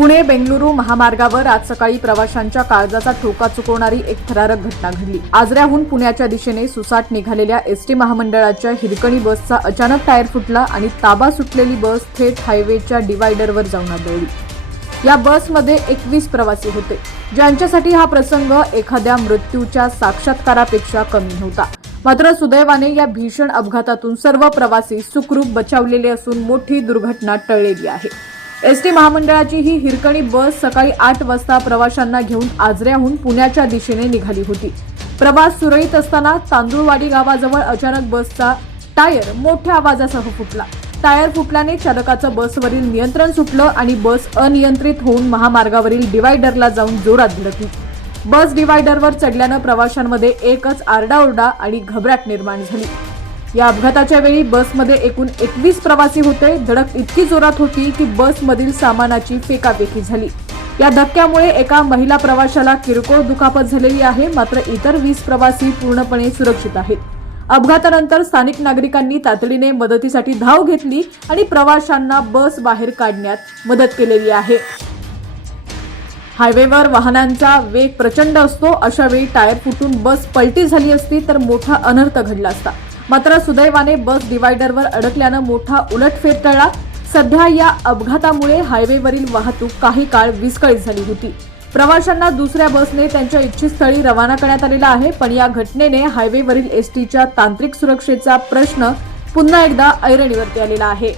पुणे बेंगलुरू महामार्गावर आज सकाळी प्रवाशांच्या काळजाचा ठोका चुकवणारी एक थरारक घटना घडली। आजऱ्याहून पुण्याच्या दिशेने सुसाट निघालेल्या एसटी महामंडळाच्या हिरकणी बसचा अचानक टायर फुटला आणि ताबा सुटलेली बस थेट हायवेच्या डिवायडरवर जाऊन आदळली। या बसमध्ये 21 प्रवासी होते, ज्यांच्यासाठी हा प्रसंग एखाद्या मृत्यूच्या साक्षात्कारापेक्षा कमी नव्हता। मात्र सुदैवाने या भीषण अपघातातून सर्व प्रवासी सुखरूप बचावलेले असून मोठी दुर्घटना टळलेली आहे। एसटी महामंडळाची ही हिरकणी बस सकाळी 8 वाजता प्रवाशांना घेऊन आजऱ्याहून पुण्याच्या दिशेने निघाली होती। प्रवास सुरळीत असताना तांदूळवाडी गावाजवळ अचानक बसचा टायर मोठ्या आवाजासह फुटला। टायर फुटल्याने चालकाचं बसवरील नियंत्रण सुटलं आणि बस अनियंत्रित होऊन महामार्गावरील डिवायडरला जाऊन जोरात धडकली। बस डिवायडरवर चढल्यानं प्रवाशांमध्ये एकच आरडाओरडा आणि घबराट निर्माण झाली। या अपघाताच्या वेळी बसमध्ये एकूण 21 प्रवासी होते। धडक इतकी जोरात होती की बसमधील सामानाची फेकाफेकी झाली। या धक्क्यामुळे एका महिला प्रवाशाला किरकोळ दुखापत झालेली आहे, मात्र इतर 20 प्रवासी पूर्णपणे सुरक्षित आहेत। अपघातानंतर स्थानिक नागरिकांनी तातडीने मदतीसाठी धाव घेतली आणि प्रवाशांना बस बाहेर काढण्यात मदत केलेली आहे। हायवेवर वाहनांचा वेग प्रचंड असतो, अशा वेळी टायर फुटून बस पलटी झाली असती तर मोठा अनर्थ घडला असता। मात्र सुदैवाने बस डिवायडरवर अडकल्यानं मोठा उलटफेर टळला। सध्या या अपघातामुळे हायवेवरील वाहतूक काही काळ विस्कळीत झाली होती। प्रवाशांना दुसऱ्या बसने त्यांच्या इच्छित स्थळी रवाना करण्यात आलेला आहे, पण या घटनेने हायवेवरील एसटीच्या तांत्रिक सुरक्षेचा प्रश्न पुन्हा एकदा ऐरणीवरती आलेला आहे।